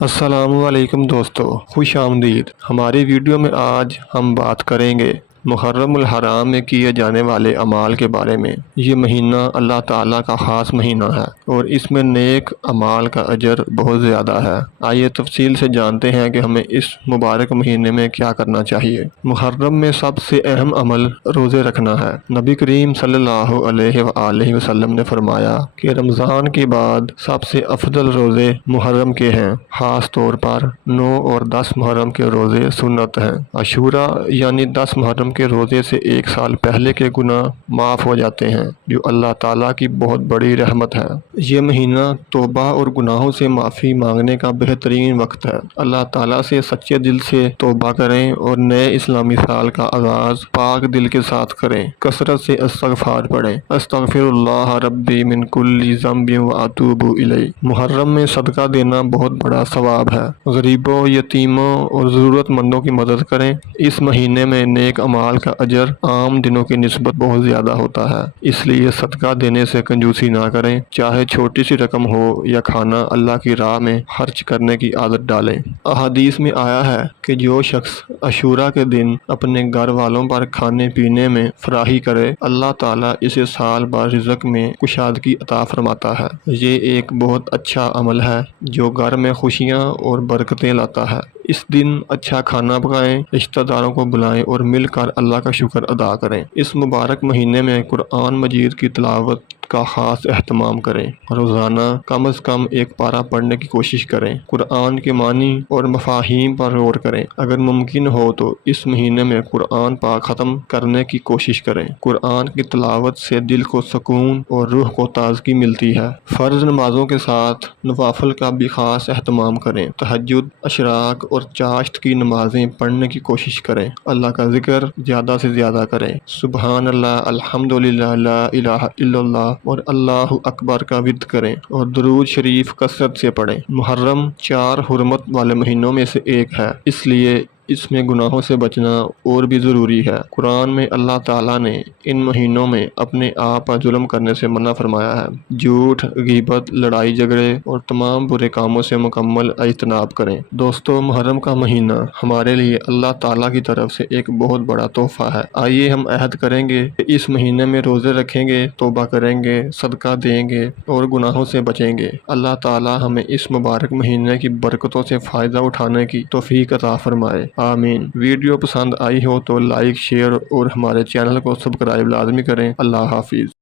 السلام علیکم دوستو، خوش آمدید۔ ہماری ویڈیو میں آج ہم بات کریں گے محرم الحرام میں کیے جانے والے اعمال کے بارے میں۔ یہ مہینہ اللہ تعالیٰ کا خاص مہینہ ہے اور اس میں نیک اعمال کا اجر بہت زیادہ ہے۔ آئیے تفصیل سے جانتے ہیں کہ ہمیں اس مبارک مہینے میں کیا کرنا چاہیے۔ محرم میں سب سے اہم عمل روزے رکھنا ہے۔ نبی کریم صلی اللہ علیہ وآلہ وسلم نے فرمایا کہ رمضان کے بعد سب سے افضل روزے محرم کے ہیں، خاص طور پر 9 اور 10 محرم کے روزے سنت ہیں۔ عاشورہ یعنی 10 محرم کے روزے سے ایک سال پہلے کے گناہ معاف ہو جاتے ہیں، جو اللہ تعالیٰ کی بہت بڑی رحمت ہے۔ یہ مہینہ توبہ اور گناہوں سے معافی مانگنے کا بہترین وقت ہے۔ اللہ تعالیٰ سے سچے دل سے توبہ کریں اور نئے اسلامی سال کا آغاز پاک دل کے ساتھ کریں۔ کثرت سے استغفار پڑھیں۔ استغفر اللہ ربی من کل ذنب واتوب الیہ۔ محرم میں صدقہ دینا بہت بڑا ثواب ہے۔ غریبوں، یتیموں اور ضرورت مندوں کی مدد کریں۔ اس مہینے میں نیک اعمال کا اجر عام دنوں کی نسبت بہت زیادہ ہوتا ہے، اس لیے صدقہ دینے سے کنجوسی نہ کریں۔ چاہے چھوٹی سی رقم ہو یا کھانا اللہ کی راہ میں خرچ کرنے کی عادت ڈالیں۔ احادیث میں آیا ہے کہ جو شخص عاشورہ کے دن اپنے گھر والوں پر کھانے پینے میں فراخی کرے، اللہ تعالیٰ اسے سال بھر رزق میں کشادگی عطا فرماتا ہے۔ یہ ایک بہت اچھا عمل ہے جو گھر میں خوشیاں اور برکتیں لاتا ہے۔ اس دن اچھا کھانا پکائیں، رشتہ داروں کو بلائیں اور مل کر اللہ کا شکر ادا کریں۔ اس مبارک مہینے میں قرآن مجید کی تلاوت کا خاص اہتمام کریں۔ روزانہ کم از کم ایک پارہ پڑھنے کی کوشش کریں۔ قرآن کے معنی اور مفاہیم پر غور کریں۔ اگر ممکن ہو تو اس مہینے میں قرآن پاک ختم کرنے کی کوشش کریں۔ قرآن کی تلاوت سے دل کو سکون اور روح کو تازگی ملتی ہے۔ فرض نمازوں کے ساتھ نوافل کا بھی خاص اہتمام کریں۔ تہجد، اشراق اور چاشت کی نمازیں پڑھنے کی کوشش کریں۔ اللہ کا ذکر زیادہ سے زیادہ کریں۔ سبحان اللہ، الحمدللہ، لا الہ الا اللہ اور اللہ اکبر کا ورد کریں اور درود شریف کثرت سے پڑھیں۔ محرم 4 حرمت والے مہینوں میں سے ایک ہے، اس لیے اس میں گناہوں سے بچنا اور بھی ضروری ہے۔ قرآن میں اللہ تعالیٰ نے ان مہینوں میں اپنے آپ پر ظلم کرنے سے منع فرمایا ہے۔ جھوٹ، غیبت، لڑائی جھگڑے اور تمام برے کاموں سے مکمل اجتناب کریں۔ دوستو، محرم کا مہینہ ہمارے لیے اللہ تعالیٰ کی طرف سے ایک بہت بڑا تحفہ ہے۔ آئیے ہم عہد کریں گے کہ اس مہینے میں روزے رکھیں گے، توبہ کریں گے، صدقہ دیں گے اور گناہوں سے بچیں گے۔ اللہ تعالیٰ ہمیں اس مبارک مہینے کی برکتوں سے فائدہ اٹھانے کی توفیق عطا فرمائے، آمین۔ ویڈیو پسند آئی ہو تو لائک، شیئر اور ہمارے چینل کو سبسکرائب لازمی کریں۔ اللہ حافظ۔